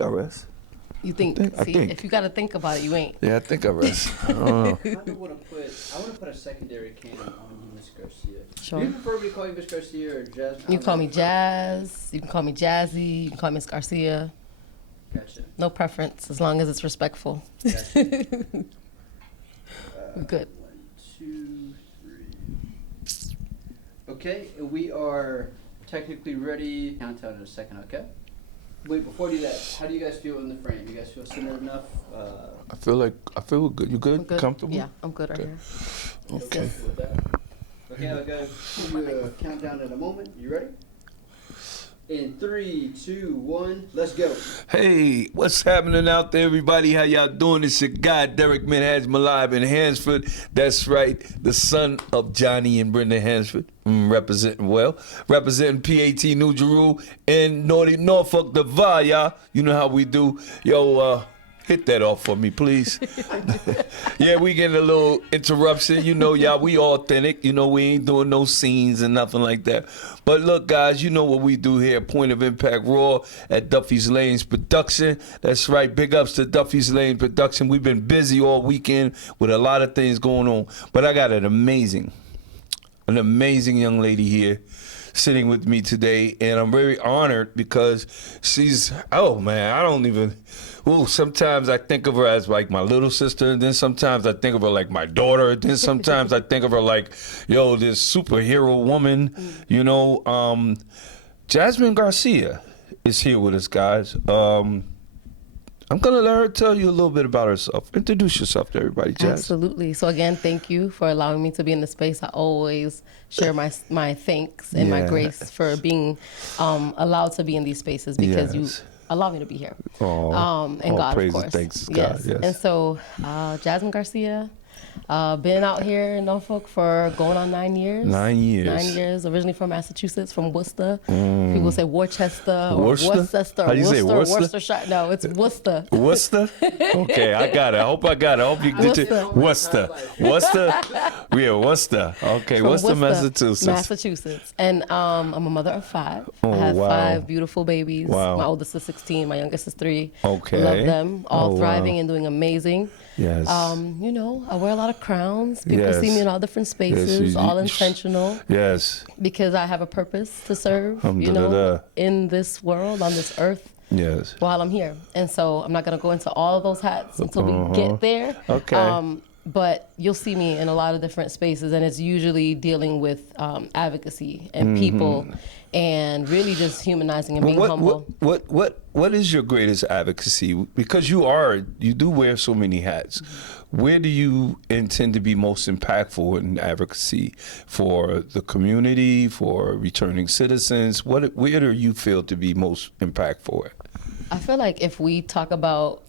I rest. You think? I See, think. if you got to think about it, you ain't. Yeah, I think I rest. I want to put a secondary canon on you, Miss Garcia. Sure. Do you prefer me to call you Miss Garcia or Jazmin? You can call me Jazz. You can call me Jazzy. You can call me Miss Garcia. Gotcha. No preference, as long as it's respectful. Gotcha. We're good. 1, 2, 3. Okay, we are technically ready. Countdown in a second, okay? Wait, before we do that, how do you guys feel in the frame? You guys feel centered enough? I feel good. You good? I'm good. Comfortable? Yeah, I'm good right Okay. here. Okay. With that? Okay, I'll go give you a countdown in a moment. You ready? In 3, 2, 1, let's go. Hey, what's happening out there, everybody? How y'all doing? It's your guy, Derek Manhattan Alive in Hansford. That's right, the son of Johnny and Brenda Hansford. Representing well. Representing PAT New Jeru and Naughty Norfolk, the VA, y'all. You know how we do. Yo, hit that off for me, please. Yeah, we getting a little interruption. You know, y'all, we authentic. You know, we ain't doing no scenes and nothing like that. But look, guys, you know what we do here. Point of Impact Raw at Duffy's Lanes Production. That's right. Big ups to Duffy's Lane Production. We've been busy all weekend with a lot of things going on. But I got an amazing young lady here sitting with me today, and I'm very honored because she's, oh man, I don't even, sometimes I think of her as like my little sister, and then sometimes I think of her like my daughter, then sometimes I think of her like, yo, this superhero woman, you know. Jazmin Garcia is here with us, guys. I'm going to let her tell you a little bit about herself. Introduce yourself to everybody, Jazz. Absolutely. So again, thank you for allowing me to be in the space. I always share my thanks and my grace for being allowed to be in these spaces because you allow me to be here. And God, praise of and course. thanks to God, yes. And so, Jazmin Garcia, been out here in Norfolk for going on 9 years. 9 years. 9 years. Originally from Massachusetts, from Worcester. People say Worcester or Worcester? Worcester. How do you say Worcester? Worcestershire. No, it's Worcester. Worcester? Okay, I got it. I hope I got it. I hope you did it. Worcester. Worcester? Yeah, Worcester. Okay, From Worcester, Massachusetts. Massachusetts. And I'm a mother of 5. Oh, I have wow. 5 beautiful babies. Wow. My oldest is 16. My youngest is 3. Okay. Love them. All Oh, thriving wow. and doing amazing. Yes. You know, I wear a lot of crowns. People Yes. see me in all different spaces, all intentional, Yes. because I have a purpose to serve, you know, Alhamdulillah. in this world, on this earth, Yes. while I'm here. And so I'm not going to go into all of those hats until we get there. Okay. But you'll see me in a lot of different spaces, and it's usually dealing with advocacy and people and really just humanizing and being humble. What is your greatest advocacy? Because you do wear so many hats. Where do you intend to be most impactful in advocacy for the community, for returning citizens? Where do you feel to be most impactful at? I feel like if we talk about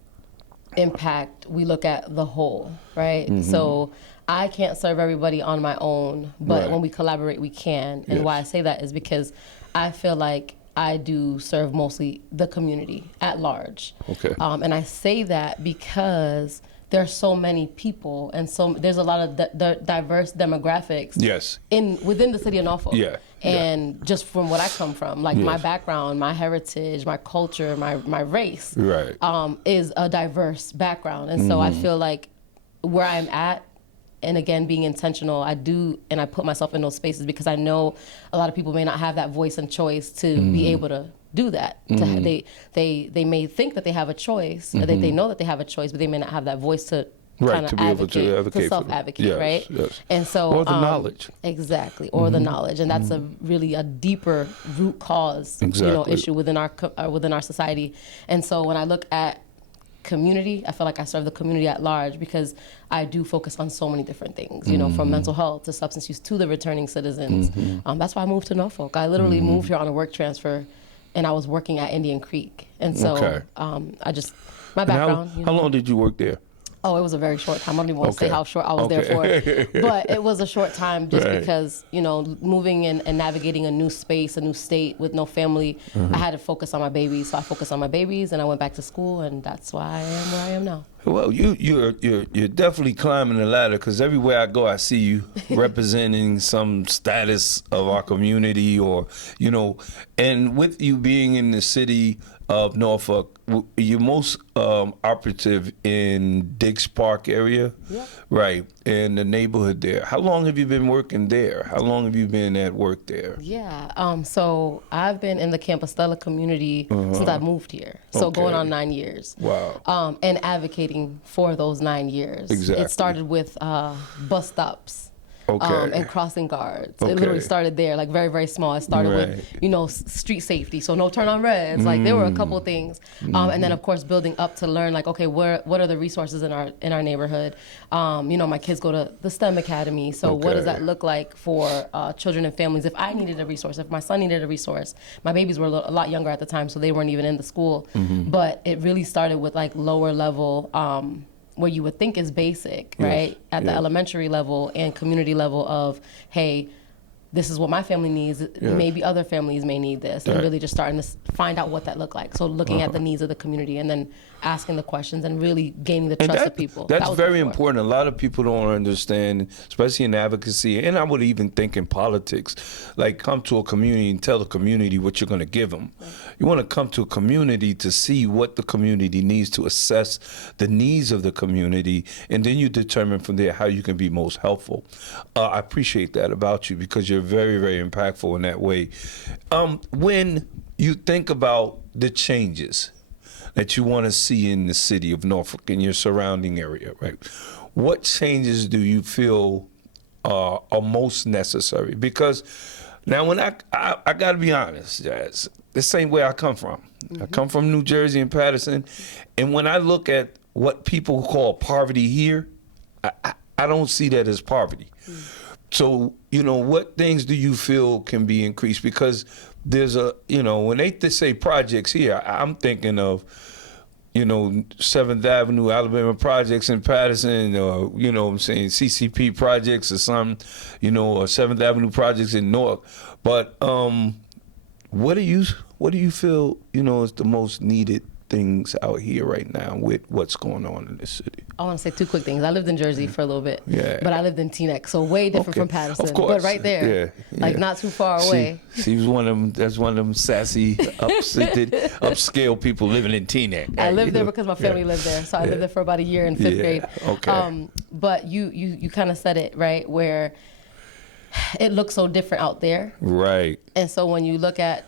impact, we look at the whole, right? So I can't serve everybody on my own, but Right. when we collaborate, we can. And Yes. why I say that is because I feel like I do serve mostly the community at large. Okay. And I say that because there are so many people, and there's a lot of diverse demographics. Yes. Within the city of Norfolk. Yeah. And just from what I come from, like my Yes. background, my heritage, my culture, my race, Right. is a diverse background. And so I feel like where I'm at, and again, being intentional, I put myself in those spaces because I know a lot of people may not have that voice and choice to be able to do that. They may think that they have a choice, or they know that they have a choice, but they may not have that voice to Right, kind of to be able to advocate for them. self-advocate, Yes, right? yes. And so, Or the knowledge. exactly, or the knowledge, and that's really a deeper root cause, Exactly. issue within our society. And so, when I look at community, I feel like I serve the community at large because I do focus on so many different things, you know, from mental health to substance use to the returning citizens. That's why I moved to Norfolk. I literally moved here on a work transfer, and I was working at Indian Creek, and so Okay. my And background. how long did you work there? Oh, it was a very short time. I don't even want to say Okay. how short I was there for. But it was a short time just because, you know, moving and navigating a new space, a new state with no family, I had to focus on my babies. So I focused on my babies and I went back to school, and that's why I am where I am now. Well, you're definitely climbing the ladder, because everywhere I go, I see you representing some status of our community, or, you know, and with you being in the city of Norfolk, you're most operative in Diggs Park area, Yep. right? In the neighborhood there. How long have you been working there? How long have you been at work there? Yeah. So I've been in the Compostela community since I moved here. So Okay. going on 9 years. Wow. And advocating for those 9 years. Exactly. It started with bus stops. Okay. And crossing guards. Okay. It literally started there, like very, very small. It started Right. with, street safety. So no turn on reds. Like there were a couple of things. And then of course building up to learn like, okay, what are the resources in our neighborhood? My kids go to the STEM Academy. So what does Okay. that look like for children and families? If I needed a resource, if my son needed a resource, my babies were a lot younger at the time, so they weren't even in the school. But it really started with like lower level, where you would think is basic, right? At the elementary level and community level of, hey, this is what my family needs. Maybe other families may need this. And really just starting to find out what that looked like. So looking at the needs of the community and then asking the questions and really gaining the trust of people. That's That was very before. important. A lot of people don't understand, especially in advocacy, and I would even think in politics, like come to a community and tell the community what you're going to give them. Right. You want to come to a community to see what the community needs, to assess the needs of the community, and then you determine from there how you can be most helpful. I appreciate that about you because you're very, very impactful in that way. When you think about the changes that you want to see in the city of Norfolk, in your surrounding area, right? What changes do you feel are most necessary? Because now when I got to be honest, Jazz, the same way I come from. I come from New Jersey and Patterson, and when I look at what people call poverty here, I don't see that as poverty. So, what things do you feel can be increased? Because there's when they say projects here, I'm thinking of, 7th Avenue, Alabama projects in Patterson, or, I'm saying CCP projects or something, or 7th Avenue projects in Newark. But what do you feel, is the most needed things out here right now with what's going on in this city? I want to say two quick things. I lived in Jersey for a little bit, Yeah. but I lived in Teaneck, so way different from Patterson. Of course. But right there, like not too far away. She was one of them. That's one of them sassy, upscale people living in Teaneck. I lived there because my family lived there, so I lived there for about a year in fifth grade. Okay. But you kind of said it right, where it looks so different out there, Right. and so when you look at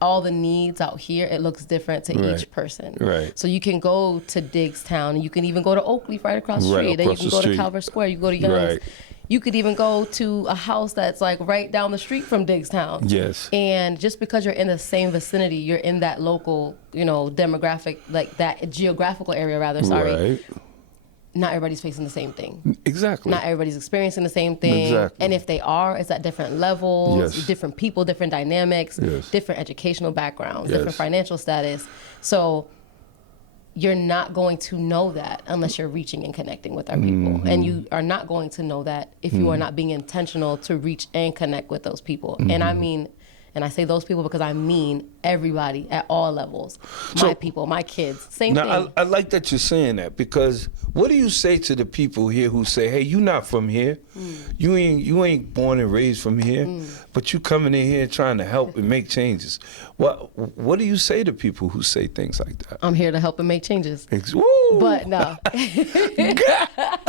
all the needs out here, it looks different to each person. Right. So you can go to Diggstown, you can even go to Oakleaf right across the street. Then you can go to Calvert Square, you can go to Young's. Right. You could even go to a house that's like right down the street from Diggstown. Yes. And just because you're in the same vicinity, you're in that local, demographic, like that geographical area rather, Right. Not everybody's facing the same thing. Exactly. Not everybody's experiencing the same thing. Exactly. And if they are, it's at different levels, Yes. different people, different dynamics, Yes. different educational backgrounds, Yes. different financial status. So you're not going to know that unless you're reaching and connecting with our people. And you are not going to know that if you are not being intentional to reach and connect with those people. And I mean, and I say those people because I mean everybody at all levels. My people, my kids, same thing. Now, I like that you're saying that, because what do you say to the people here who say, hey, you're not from here. You ain't born and raised from here, but you coming in here trying to help and make changes. What do you say to people who say things like that? I'm here to help and make changes. Woo! But no.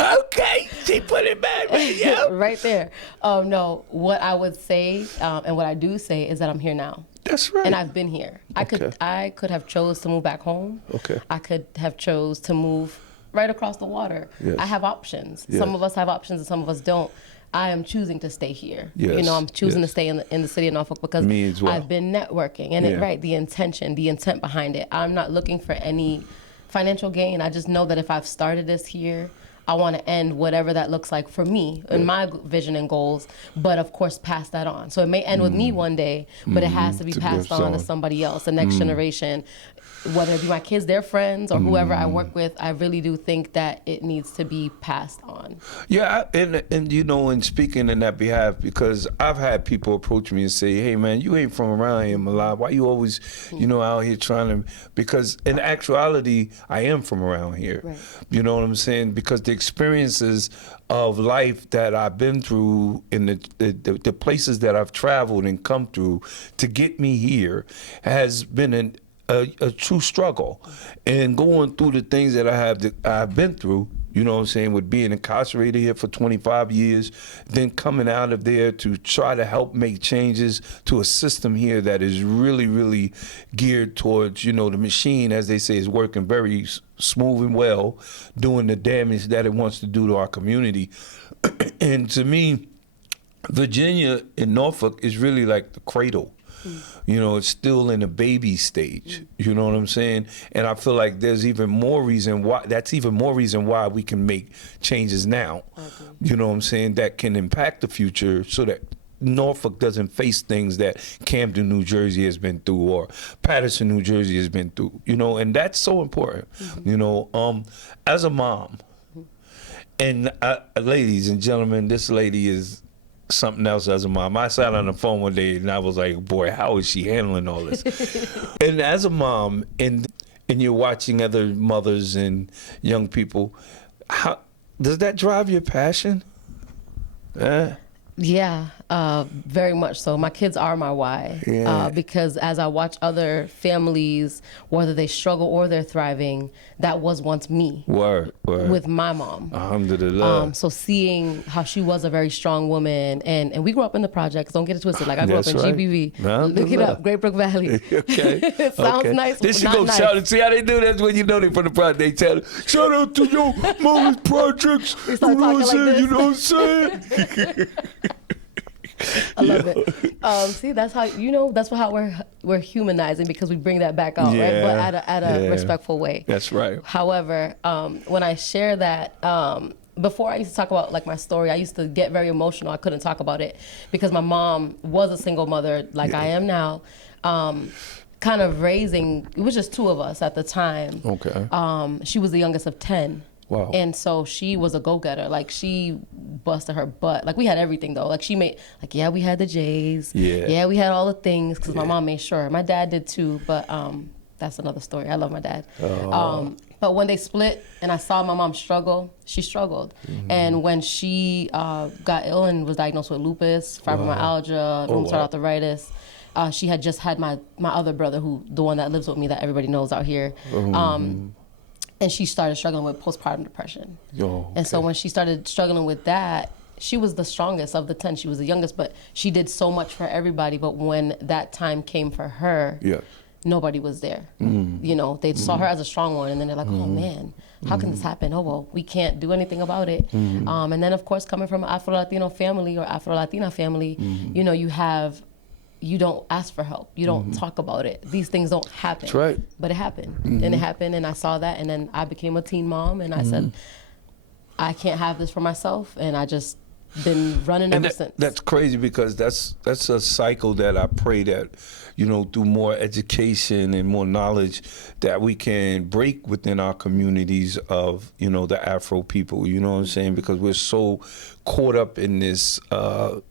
Okay, she put it back. Yep. Right there. No, what I would say and what I do say is that I'm here now. That's right. And I've been here. Okay. I could have chose to move back home. Okay. I could have chose to move right across the water. Yes. I have options. Yes. Some of us have options and some of us don't. I am choosing to stay here. Yes. I'm choosing Yes. to stay in the city of Norfolk because Me as well. I've been networking and the intention, the intent behind it. I'm not looking for any financial gain. I just know that if I've started this here, I want to end whatever that looks like for me and my vision and goals, but of course pass that on. So it may end with me one day, but it has to be passed on to somebody else, the next generation, whether it be my kids, their friends, or whoever I work with. I really do think that it needs to be passed on. Yeah, and in speaking in that behalf, because I've had people approach me and say, hey man, you ain't from around here, Malai. Why you always, out here trying to, because in actuality, I am from around here. Right. You know what I'm saying? Because the experiences of life that I've been through in the places that I've traveled and come through to get me here has been a true struggle, and going through the things that I've been through. You know what I'm saying? With being incarcerated here for 25 years, then coming out of there to try to help make changes to a system here that is really, really geared towards, the machine, as they say, is working very smooth and well, doing the damage that it wants to do to our community. And to me, Virginia and Norfolk is really like the cradle. It's still in a baby stage. You know what I'm saying? And I feel like there's even more reason why. That's even more reason why we can make changes now. You know what I'm saying? That can impact the future, so that Norfolk doesn't face things that Camden, New Jersey has been through, or Patterson, New Jersey has been through. And that's so important. As a mom, and ladies and gentlemen, this lady is something else as a mom. I sat on the phone one day and I was like, boy, how is she handling all this? And as a mom, and you're watching other mothers and young people, how does that drive your passion? Yeah, very much so. My kids are my why. Because as I watch other families, whether they struggle or they're thriving, that was once me. Word. With my mom. Alhamdulillah. So seeing how she was a very strong woman, and we grew up in the projects. Don't get it twisted. Like I grew up in GBV. Look it up, Great Brook Valley. Okay. Sounds nice. Then she not go nice. shout it. See how they do? That's when you know they from the project. They tell her, shout out to your mama's projects. We start talking like this. You know what I'm saying? I love it. See, that's how that's how we're humanizing, because we bring that back out, right? But at a respectful way. That's right. However, when I share that, before I used to talk about like my story, I used to get very emotional. I couldn't talk about it because my mom was a single mother, like I am now. Kind of raising, it was just two of us at the time. Okay. She was the youngest of 10. Wow. And so she was a go-getter. Like, she busted her butt. Like, we had everything, though. Like, she made, like, yeah, we had the J's. Yeah, we had all the things, because my mom made sure. My dad did, too, but that's another story. I love my dad. But when they split and I saw my mom struggle, she struggled. And when she got ill and was diagnosed with lupus, fibromyalgia, rheumatoid arthritis, she had just had my other brother, the one that lives with me that everybody knows out here. And she started struggling with postpartum depression. And so when she started struggling with that, she was the strongest of the 10. She was the youngest, but she did so much for everybody. But when that time came for her, nobody was there. They saw her as a strong one, and then they're like, oh man, how can this happen? Oh, well, we can't do anything about it. And then, of course, coming from an Afro-Latino family or Afro-Latina family, you don't ask for help. You don't talk about it. These things don't happen. That's right. But it happened. And it happened, and I saw that, and then I became a teen mom, and I said, I can't have this for myself, and I just been running ever since. That's crazy, because that's a cycle that I pray that, through more education and more knowledge, that we can break within our communities of, the Afro people, you know what I'm saying? Because we're so caught up in this, the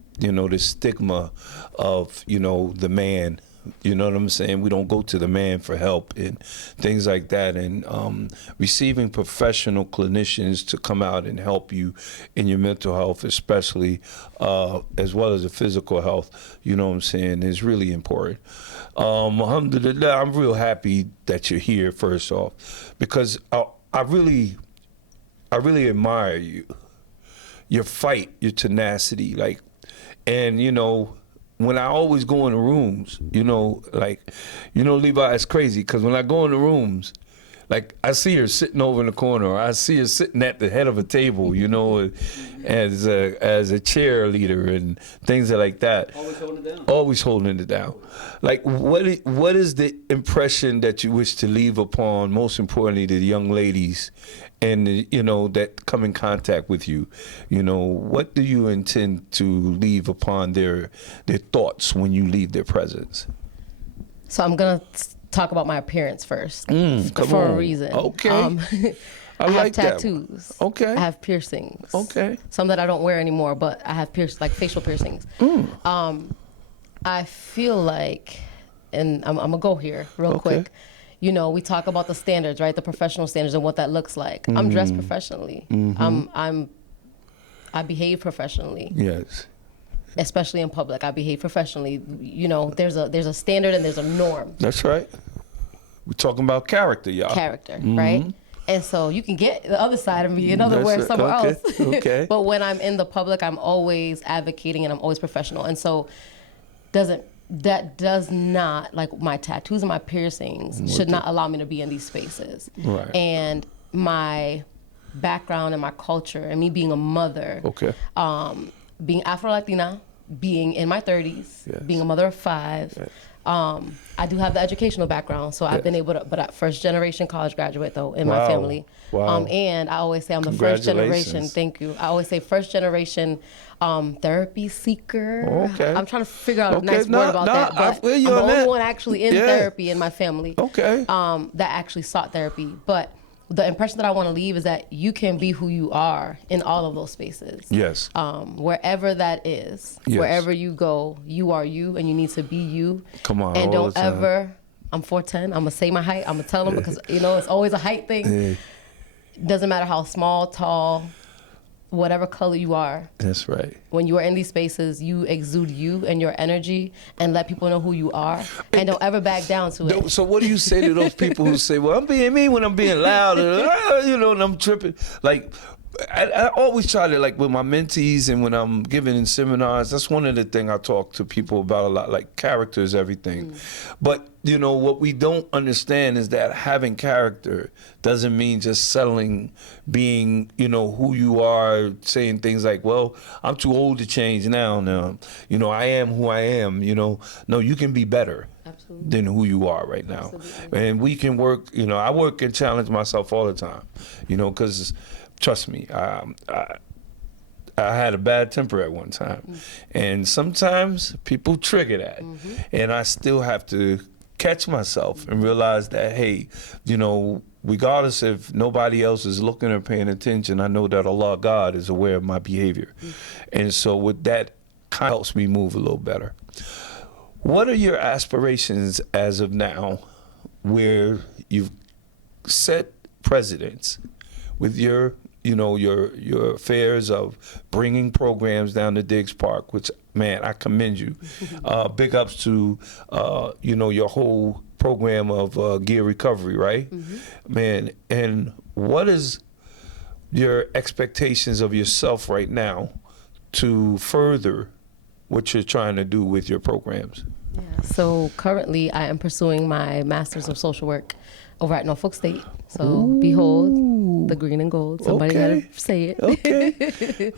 stigma of, the man, you know what I'm saying? We don't go to the man for help and things like that. And receiving professional clinicians to come out and help you in your mental health, especially, as well as the physical health, you know what I'm saying, is really important. Alhamdulillah, I'm real happy that you're here, first off, because I really admire you, your fight, your tenacity, like. And, when I always go in the rooms, Levi, it's crazy, because when I go in the rooms, like, I see her sitting over in the corner, or I see her sitting at the head of a table, as a cheerleader and things like that. Always holding it down. Always holding it down. Like, what is the impression that you wish to leave upon, most importantly, to the young ladies and, that come in contact with you? What do you intend to leave upon their thoughts when you leave their presence? So I'm going to talk about my appearance first, for a reason. Okay. I have tattoos. Okay. I have piercings. Okay. Some that I don't wear anymore, but I have like facial piercings. I feel like, and I'm gonna go here real quick. We talk about the standards, right? The professional standards and what that looks like. I'm dressed professionally. I behave professionally. Yes. Especially in public, I behave professionally. There's a standard and there's a norm. That's right. We're talking about character, y'all. Character, right? And so you can get the other side of me somewhere else. Okay. But when I'm in the public, I'm always advocating and I'm always professional. And so that does not, like my tattoos and my piercings should not allow me to be in these spaces. Right. And my background and my culture and me being a mother, being Afro-Latina, being in my 30s, being a mother of 5, I do have the educational background, so I've been able to, but first generation college graduate though in my family. Wow. And I always say I'm the first generation, thank you. I always say first generation therapy seeker. Okay. I'm trying to figure out a nice word about that, but I'm the only one actually in therapy in my family. Okay. That actually sought therapy. But the impression that I want to leave is that you can be who you are in all of those spaces. Yes. Wherever that is, wherever you go, you are you, and you need to be you. Come on, and all don't the time. ever. I'm 4'10". I'm gonna say my height. I'm gonna tell them because it's always a height thing. Doesn't matter how small, tall, whatever color you are. That's right. When you are in these spaces, you exude you and your energy, and let people know who you are, and don't ever back down to it. So what do you say to those people who say, "Well, I'm being me when I'm being loud," and I'm tripping? Like, I always try to, like, with my mentees and when I'm giving in seminars, that's one of the things I talk to people about a lot. Like, character is everything. But what we don't understand is that having character doesn't mean just settling being, who you are, saying things like, well, I'm too old to change now. I am who I am, No, you can be better. Absolutely. Than who you are right now. Absolutely. And we can work, I work and challenge myself all the time, because trust me, I had a bad temper at one time. And sometimes people trigger that. And I still have to catch myself and realize that, hey, regardless if nobody else is looking or paying attention, I know that Allah, God, is aware of my behavior. And so with that, kind of helps me move a little better. What are your aspirations as of now, where you've set precedents with your affairs of bringing programs down to Diggs Park, which, man, I commend you. Big ups to, your whole program of gear recovery, right? Man, and what is your expectations of yourself right now to further what you're trying to do with your programs? Yeah. So currently I am pursuing my Master's of Social Work over at Norfolk State. So behold, the green and gold. Somebody had to say it. Okay.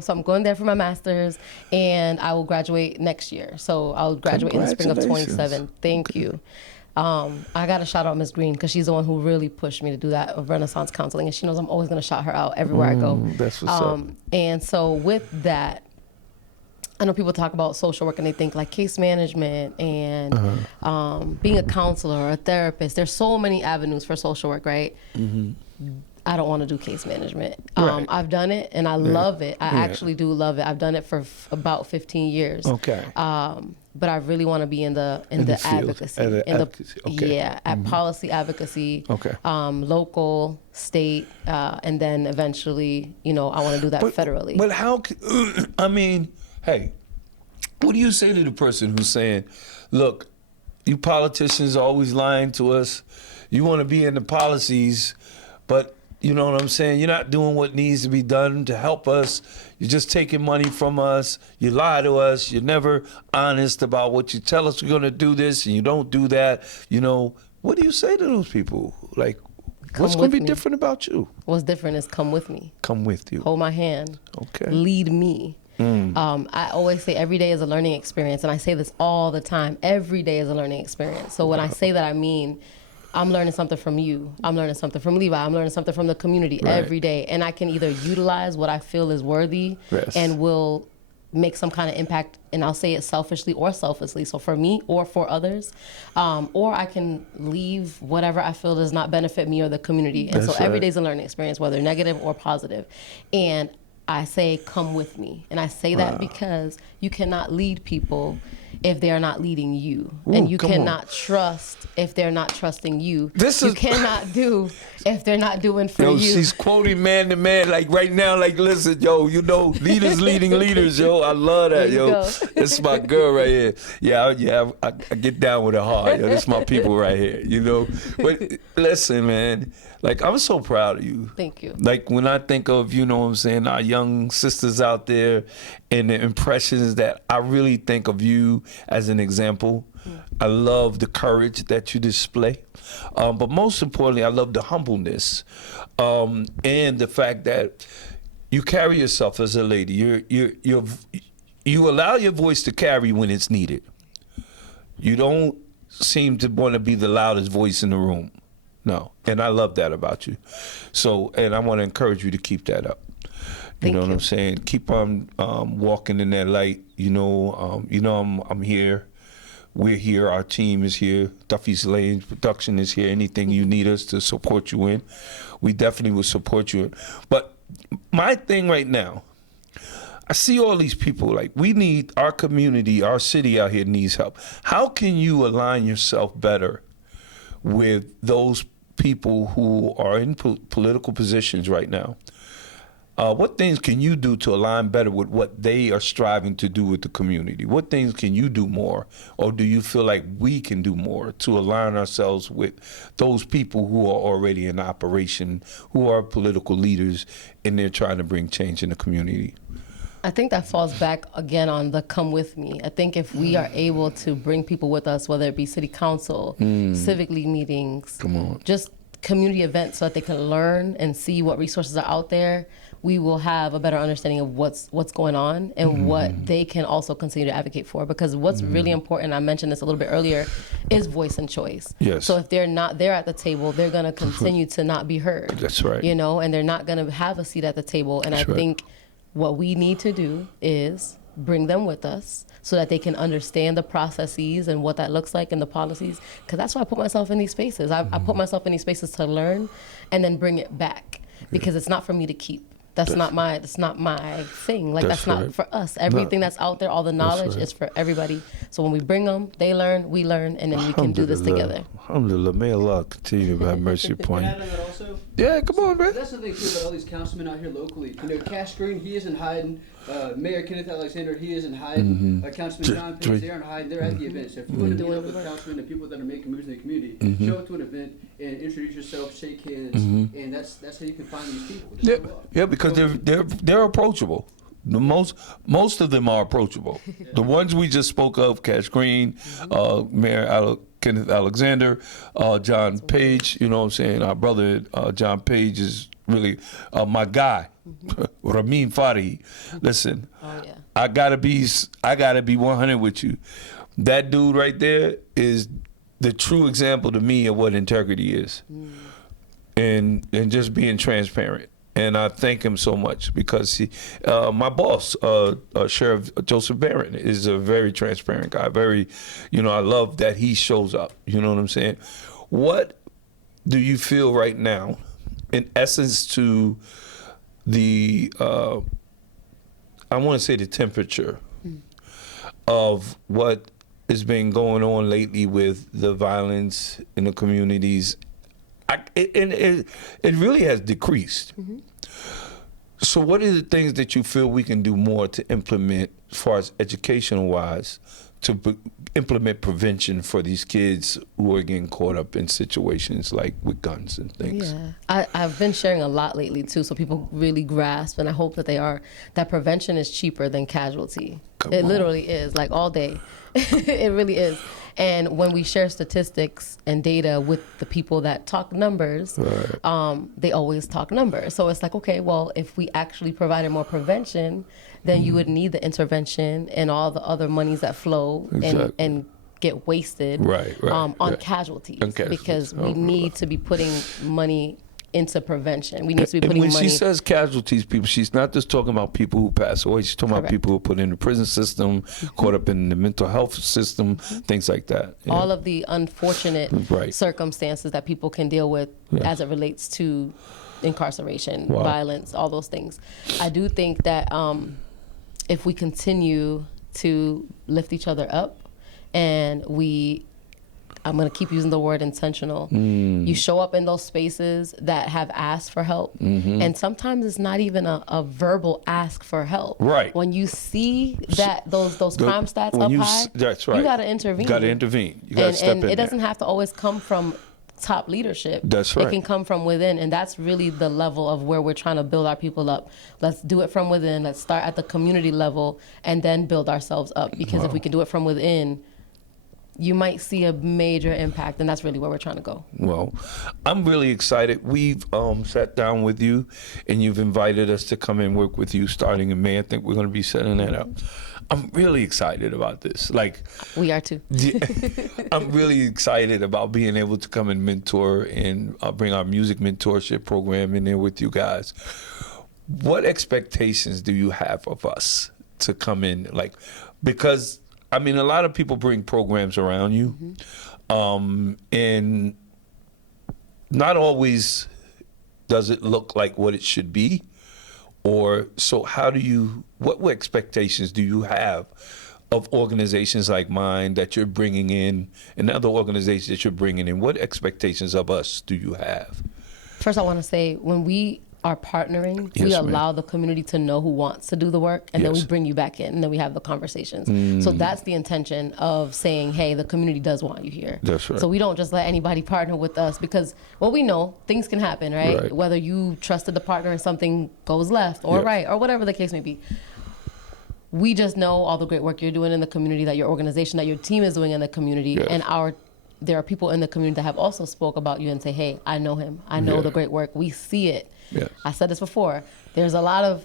So I'm going there for my Master's, and I will graduate next year. So I'll graduate in the spring of 27. Thank you. I got to shout out Ms. Green because she's the one who really pushed me to do that of Renaissance counseling, and she knows I'm always going to shout her out everywhere I go. That's what's up. And so with that, I know people talk about social work and they think like case management and being a counselor or a therapist. There's so many avenues for social work, right? I don't want to do case management. Right. I've done it and I love it. I actually do love it. I've done it for about 15 years. Okay. But I really want to be in the advocacy. Okay. At policy advocacy. Okay. Local, state, and then eventually, I want to do that federally. But how? Hey, what do you say to the person who's saying, "Look, you politicians are always lying to us. You want to be in the policies, but you know what I'm saying? You're not doing what needs to be done to help us. You're just taking money from us. You lie to us. You're never honest about what you tell us. We're going to do this, and you don't do that. What do you say to those people? Like, what's going to be different about you? What's different is come with me. Come with you. Hold my hand. Okay. Lead me. I always say every day is a learning experience, and I say this all the time. Every day is a learning experience. So when I say that, I mean I'm learning something from you. I'm learning something from Levi. I'm learning something from the community every day. And I can either utilize what I feel is worthy and will make some kind of impact, and I'll say it selfishly or selflessly, so for me or for others, or I can leave whatever I feel does not benefit me or the community. And so every day is a learning experience, whether negative or positive. And I say, come with me. And I say that because you cannot lead people if they are not leading you. Ooh, and you come on. cannot trust if they're not trusting you. This you is- cannot do if they're not doing for Yo, you. she's quoting man to man, like right now, like, listen, yo, you know, leaders leading leaders, yo. I love that, There you yo. go. This is my girl right here. Yeah, I get down with her hard, yo. This is my people right here, you know. But listen, man, like, I'm so proud of you. Thank you. Like, when I think of, you know what I'm saying, our young sisters out there and the impressions that I really think of you as an example. I love the courage that you display. But most importantly, I love the humbleness and the fact that you carry yourself as a lady. You allow your voice to carry when it's needed. You don't seem to want to be the loudest voice in the room. No. And I love that about you. So, and I want to encourage you to keep that up. You know what I'm saying? Keep on walking in that light. You know, I'm here. We're here. Our team is here. Duffy's Lane production is here. Anything you need us to support you in, we definitely will support you in. But my thing right now, I see all these people, like, we need, our community, our city out here needs help. How can you align yourself better with those people who are in political positions right now? What things can you do to align better with what they are striving to do with the community? What things can you do more? Or do you feel like we can do more to align ourselves with those people who are already in operation, who are political leaders, and they're trying to bring change in the community? I think that falls back again on the come with me. I think if we are able to bring people with us, whether it be city council, civic league meetings, just community events so that they can learn and see what resources are out there, we will have a better understanding of what's going on and what they can also continue to advocate for. Because what's really important, I mentioned this a little bit earlier, is voice and choice. Yes. So if they're not there at the table, they're going to continue to not be heard. That's right. You know, and they're not going to have a seat at the table. And That's I right. think what we need to do is bring them with us so that they can understand the processes and what that looks like and the policies. Because that's why I put myself in these spaces. I put myself in these spaces to learn and then bring it back. Because it's not for me to keep. That's not my thing. Like, that's not right. for us. Everything that's out there, all the knowledge right. is for everybody. So when we bring them, they learn, we learn, and then we can do this together. Alhamdulillah. May Allah continue to have mercy upon Can I you. add on that also? Yeah, come on, man. That's the thing too about all these councilmen out here locally. You know, Cash Green, he isn't hiding. Mayor Kenneth Alexander, he isn't hiding. Councilman John Page, they aren't hiding. They're at the event. So if you want to meet up with councilmen and people that are making moves in the community, show up to an event and introduce yourself, shake hands, and that's how you can find these people. Just Yeah, show up. yeah, because they're approachable. The most of them are approachable. The ones we just spoke of, Cash Green, Mayor Kenneth Alexander, John Page. You know what I'm saying? Our brother John Page is really my guy. Ramin Fari. Listen, I gotta be 100 with you. That dude right there is the true example to me of what integrity is, and just being transparent. And I thank him so much because my boss, Sheriff Joseph Barron, is a very transparent guy. Very, I love that he shows up. You know what I'm saying? What do you feel right now, in essence, to the, I want to say the temperature of what has been going on lately with the violence in the communities? It really has decreased. So what are the things that you feel we can do more to implement, as far as educational-wise, to implement prevention for these kids who are getting caught up in situations like with guns and things? Yeah, I've been sharing a lot lately too, so people really grasp, and I hope that they are, that prevention is cheaper than casualty. It literally is, like all day. It really is. And when we share statistics and data with the people that talk numbers, they always talk numbers. So it's like, okay, well, if we actually provided more prevention, then you would need the intervention and all the other monies that flow and get wasted on casualties. Because we need to be putting money into prevention. We need to be putting money. money. When she says casualties, people, she's not just talking about people who pass away. She's talking about people who are put in the prison system, caught up in the mental health system, things like that. Yeah. All of the unfortunate circumstances that people can deal with as it relates to incarceration, violence, all those things. I do think that if we continue to lift each other up and I'm going to keep using the word intentional. You show up in those spaces that have asked for help. And sometimes it's not even a verbal ask for help. Right. When you see that those crime stats up high, that's right. you got to intervene. You got to intervene. You got to step in And it there. doesn't have to always come from top leadership. That's right. It can come from within, and that's really the level of where we're trying to build our people up. Let's do it from within. Let's start at the community level and then build ourselves up, because if we can do it from within, you might see a major impact, and that's really where we're trying to go. Well, I'm really excited. We've sat down with you, and you've invited us to come and work with you starting in May. I think we're going to be setting that up. I'm really excited about this. Like, We are too. I'm really excited about being able to come and mentor and bring our music mentorship program in there with you guys. What expectations do you have of us to come in? Like, because I mean, a lot of people bring programs around you, and not always does it look like what it should be. Or so how do you, what expectations do you have of organizations like mine that you're bringing in, and other organizations that you're bringing in? What expectations of us do you have? First, I want to say, when we are partnering, Yes, we ma'am. allow the community to know who wants to do the work, and then Yes. we bring you back in, and then we have the conversations. So that's the intention of saying, hey, the community does want you here. That's right. So we don't just let anybody partner with us, because what we know, things can happen, right? Right. Whether you trusted the partner and something goes left or Yes. right, or whatever the case may be. We just know all the great work you're doing in the community, that your organization, that your team is doing in the community, Yes. and there are people in the community that have also spoke about you and say, hey, I know him. I know Yeah. the great work. We see it. Yes. I said this before. There's a lot of,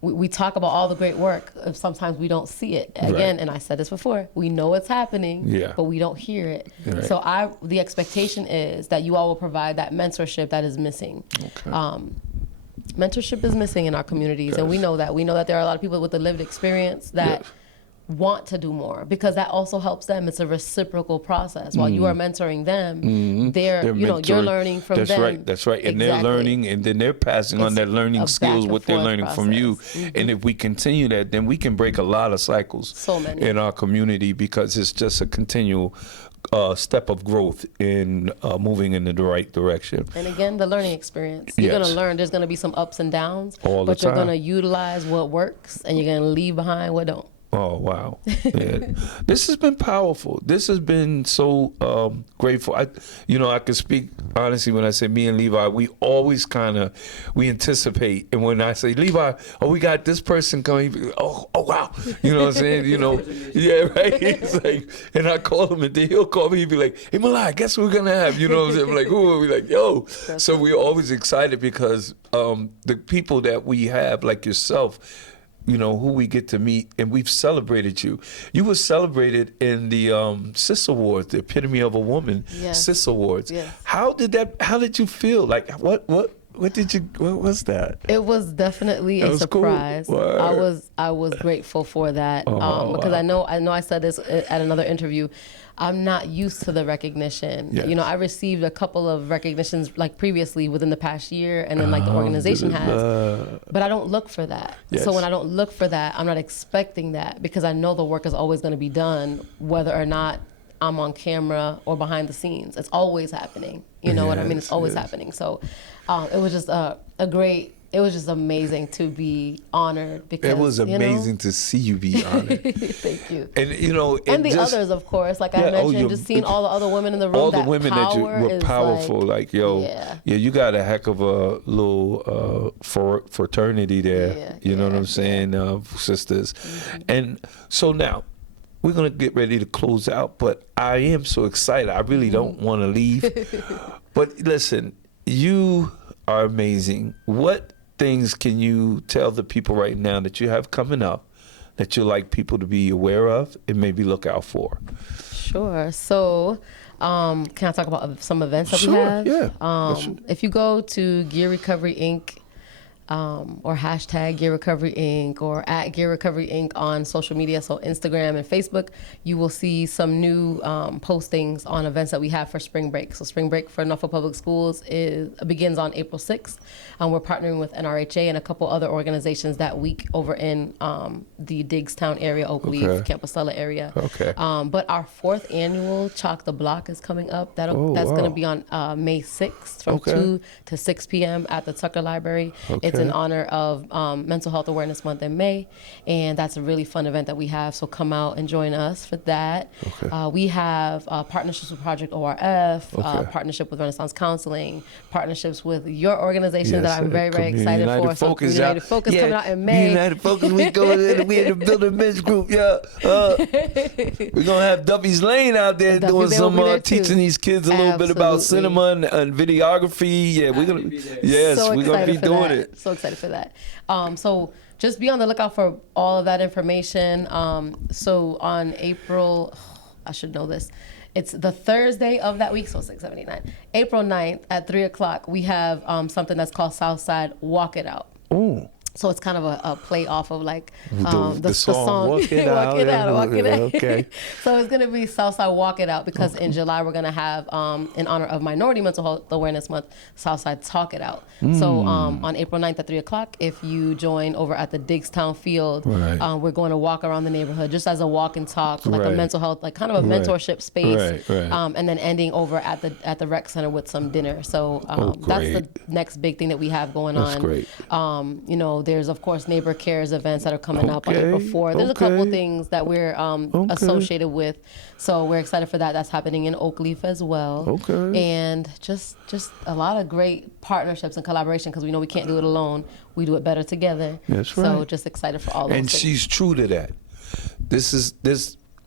we talk about all the great work. Sometimes we don't see it. Again, Right. and I said this before, we know it's happening, Yeah. but we don't hear it. Right. So the expectation is that you all will provide that mentorship that is missing. Okay. Mentorship is missing in our communities, and we know that. We know that there are a lot of people with the lived experience that Yes. want to do more, because that also helps them. It's a reciprocal process. While you are mentoring them, they're you're mentoring. learning from That's them. right. That's right. And they're Exactly. learning, and then they're passing on It's their learning a skills, back what and they're forth learning from you. process. And if we continue that, then we can break a lot of cycles So many. in our community, because it's just a continual step of growth in moving in the right direction. And again, the learning experience. You're Yes. going to learn. There's going to be some ups and downs, All the but you're time. going to utilize what works, and you're going to leave behind what don't. Oh, wow. Yeah. This has been powerful. This has been so grateful. I can speak honestly when I say me and Levi, we always we anticipate. And when I say, Levi, we got this person coming, oh, wow. You know what I'm saying? Yeah, right? It's like, and I call him, and then he'll call me, he'll be like, hey, Malai, guess what we're going to have? You know what I'm saying? I'm like, who are we? Like, yo. So we're always excited, because the people that we have, like yourself, who we get to meet, and we've celebrated you. You were celebrated in the CIS Awards, the Epitome of a Woman, Yes. CIS Awards. Yes. How did you feel? Like, what was that? It was definitely That a was cool. surprise. Word. I was grateful for that, Oh, because wow. I know I said this at another interview. I'm not used to the recognition. Yes. I received a couple of recognitions like previously within the past year, and then like the organization has. Alhamdulillah. But I don't look for that. Yes. So when I don't look for that, I'm not expecting that, because I know the work is always going to be done, whether or not I'm on camera or behind the scenes. It's always happening. You know what I mean? It's Yes, always yes. happening. So it was just it was just amazing to be honored, because It was amazing to see you be honored. Thank you. And And the others, of course, like I mentioned, just seeing all the other women in the room. all the that women that you power were is powerful, like yo, yeah. you got a heck of a little fraternity there. Yeah, you know what yeah, I'm saying, sisters. And so now we're gonna get ready to close out, but I am so excited. I really don't want to leave. But listen, you are amazing. What things can you tell the people right now that you have coming up that you like people to be aware of and maybe look out for? Sure. So, can I talk about some events that we Sure, have? yeah. If you go to Gear Recovery Inc. or hashtag Gear Recovery Inc. or at Gear Recovery Inc. on social media, so Instagram and Facebook, you will see some new postings on events that we have for spring break. So spring break for Norfolk Public Schools begins on April 6th. We're partnering with NRHA and a couple other organizations that week over in the Diggstown area, Oakleaf, Campostella area. Okay. But our 4th annual Chalk the Block is coming up. That's going to be on May 6th from 2 to 6 p.m. at the Tucker Library. It's in honor of Mental Health Awareness Month in May, and that's a really fun event that we have, so come out and join us for that. We have partnerships with Project ORF, partnership with Renaissance Counseling, partnerships with your organization that I'm very, very excited for. So United Focus coming out in May. United Focus, we going in, we in the building men's group, we're going to have Duffy's Lane out there doing some, teaching these kids a little bit about cinema and videography. Yeah, we're going to, we're going to be doing it. So excited for that. So just be on the lookout for all of that information. So on April, I should know this, it's the Thursday of that week, so 6, 7, 8, 9. April 9th at 3 o'clock, we have something that's called Southside Walk It Out. Ooh. So it's kind of a play off of like the song Walk It Out. Walk It Out. Okay. So it's going to be Southside Walk It Out because in July we're going to have, in honor of Minority Mental Health Awareness Month, Southside Talk It Out. So on April 9th at 3 o'clock, if you join over at the Diggstown Field, we're going to walk around the neighborhood just as a walk and talk, like a mental health, like kind of a mentorship space. And then ending over at the rec center with some dinner. So that's the next big thing that we have going on. That's great. You know, there's of course Neighbor Cares events that are coming up on April 4th. There's a couple things that we're associated with, so we're excited for that. That's happening in Oakleaf as well. And just a lot of great partnerships and collaboration because we know we can't do it alone. We do it better together. That's right. So just excited for all those and things. She's true to that.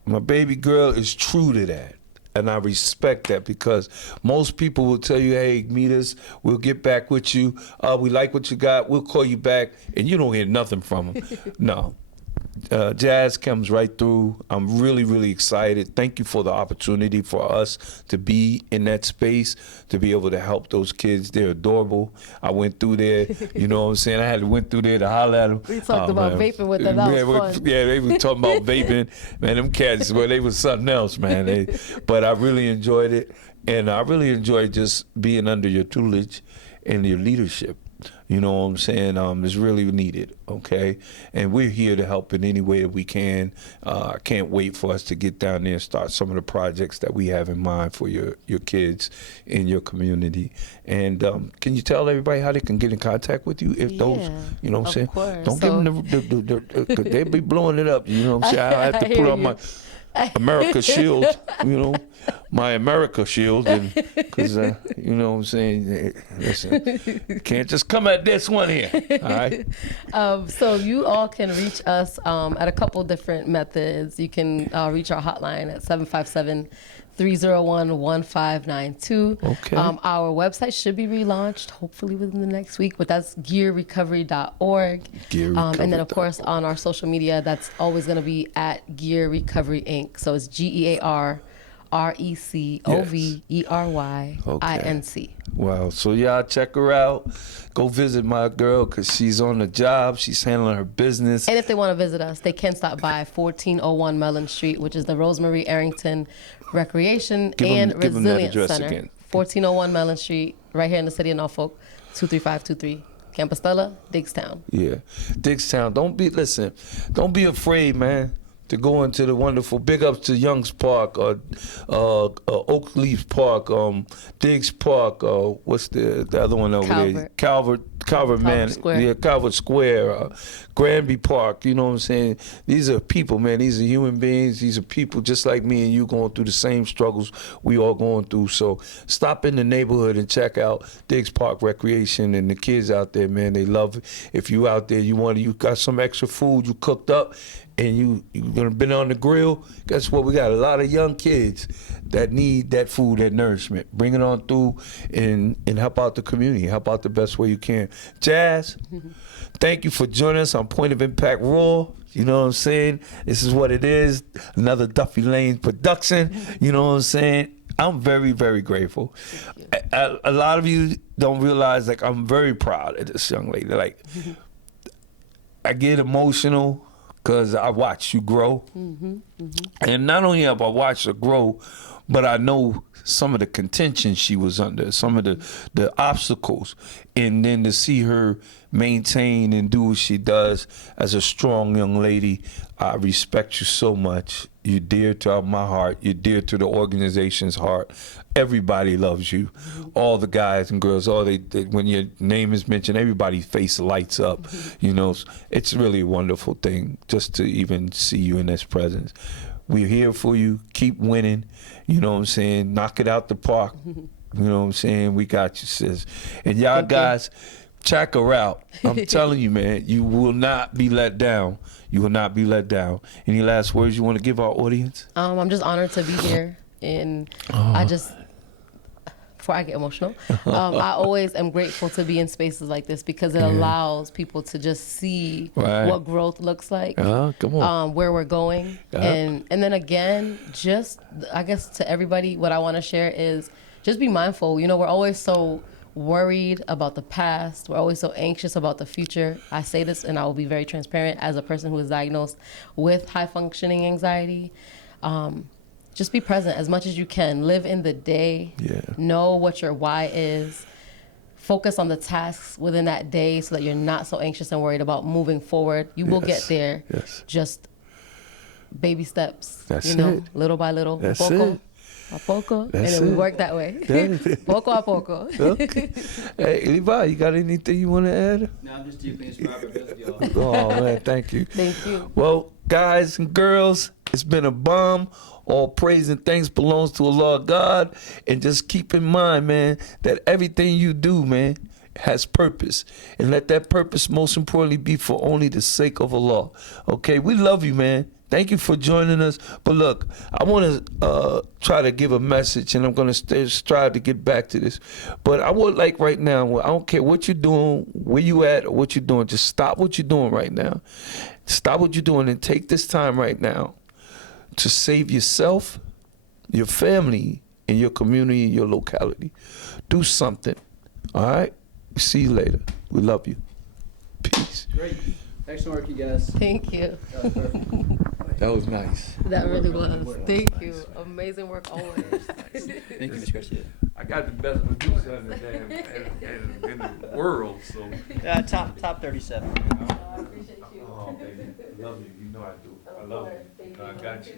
My baby girl is true to that. And I respect that because most people will tell you, hey, meet us, we'll get back with you. We like what you got, we'll call you back, and you don't hear nothing from them. No. Jazz comes right through. I'm really, really excited. Thank you for the opportunity for us to be in that space, to be able to help those kids. They're adorable. I went through there, you know what I'm saying? I had to went through there to holler at them. We talked about vaping with them. That was fun. Yeah, they were talking about vaping. Man, them cats, well, they was something else, man. But I really enjoyed it. And I really enjoyed just being under your tutelage and your leadership. You know what I'm saying? It's really needed, okay? And we're here to help in any way that we can. I can't wait for us to get down there and start some of the projects that we have in mind for your kids in your community. And can you tell everybody how they can get in contact with you? If those, you know what I'm saying? Course. Don't give them they be blowing it up, you know what I'm saying? I have to put on my America shield, you know, my America shield, and because you know what I'm saying. Listen, can't just come at this one here. All right. So you all can reach us at a couple different methods. You can reach our hotline at 757-301-1592. Okay. Our website should be relaunched hopefully within the next week, but that's gearrecovery.org. And then of course on our social media, that's always going to be at Gear Recovery Inc. So it's GearRecoveryInc. Wow. So y'all check her out. Go visit my girl because she's on the job. She's handling her business. And if they want to visit us, they can stop by 1401 Mellon Street, which is the Rosemary Arrington Recreation and Resilience Center. Again. 1401 Mellon Street, right here in the city of Norfolk, 23523. Campostella, Diggstown. Yeah. Diggstown. Don't be afraid, man, to go into the wonderful, big ups to Young's Park, Oakleaf Park, Diggs Park, what's the other one over there? Calvert, man. Square. Yeah, Calvert Square, Granby Park, you know what I'm saying? These are people, man. These are human beings. These are people just like me and you going through the same struggles we all going through. So stop in the neighborhood and check out Diggs Park Recreation and the kids out there, man. They love it. If you out there, you got some extra food you cooked up, and you gonna been on the grill, guess what? We got a lot of young kids that need that food, that nourishment. Bring it on through and help out the community. Help out the best way you can. Jazz, thank you for joining us on Point of Impact Raw. You know what I'm saying? This is what it is. Another Duffy Lane production. You know what I'm saying? I'm very, very grateful. A lot of you don't realize, like, I'm very proud of this young lady. Like, I get emotional because I watch you grow. And not only have I watched her grow, but I know some of the contention she was under, some of the obstacles. And then to see her maintain and do what she does as a strong young lady, I respect you so much. You're dear to my heart. You're dear to the organization's heart. Everybody loves you. All the guys and girls, when your name is mentioned, everybody's face lights up. You know, it's really a wonderful thing just to even see you in this presence. We're here for you. Keep winning. You know what I'm saying? Knock it out the park. You know what I'm saying? We got you, sis. And y'all guys, check her out. I'm telling you, man, you will not be let down. You will not be let down. Any last words you want to give our audience? I'm just honored to be here, and before I get emotional, I always am grateful to be in spaces like this because it allows people to just see what growth looks like, Come on. where we're going, and then again, just I guess to everybody, what I want to share is just be mindful. You know, we're always so worried about the past. We're always so anxious about the future. I say this, and I will be very transparent as a person who is diagnosed with high functioning anxiety. Just be present as much as you can. Live in the day. Know what your why is. Focus on the tasks within that day so that you're not so anxious and worried about moving forward. You will get there. Just baby steps. That's little by little. That's poco a poco. And then we work that way. Poco a poco. Okay. Hey, Levi, you got anything you want to add? No, I'm just deeply inspired by both of y'all. Oh, man, thank you. Thank you. Well, guys and girls, it's been a bomb. All praise and thanks belongs to Allah God. And just keep in mind, man, that everything you do, man, has purpose. And let that purpose, most importantly, be for only the sake of Allah. Okay? We love you, man. Thank you for joining us. But look, I want to try to give a message, and I'm going to strive to get back to this. But I would like right now, I don't care what you're doing, where you at, or what you're doing, just stop what you're doing right now. Stop what you're doing and take this time right now to save yourself, your family, and your community, and your locality. Do something. All right? See you later. We love you. Peace. Great. Excellent work, you guys. Thank you. That was perfect. That was nice. That really was. Thank you. Amazing work always. Thank you, Ms. Garcia. I got the best producer in the world, so. Top 37. I appreciate you. Oh, baby. I love you. You know I do. I love you. I got you.